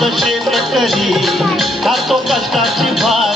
Sanchez Macari, a tocar está ativada.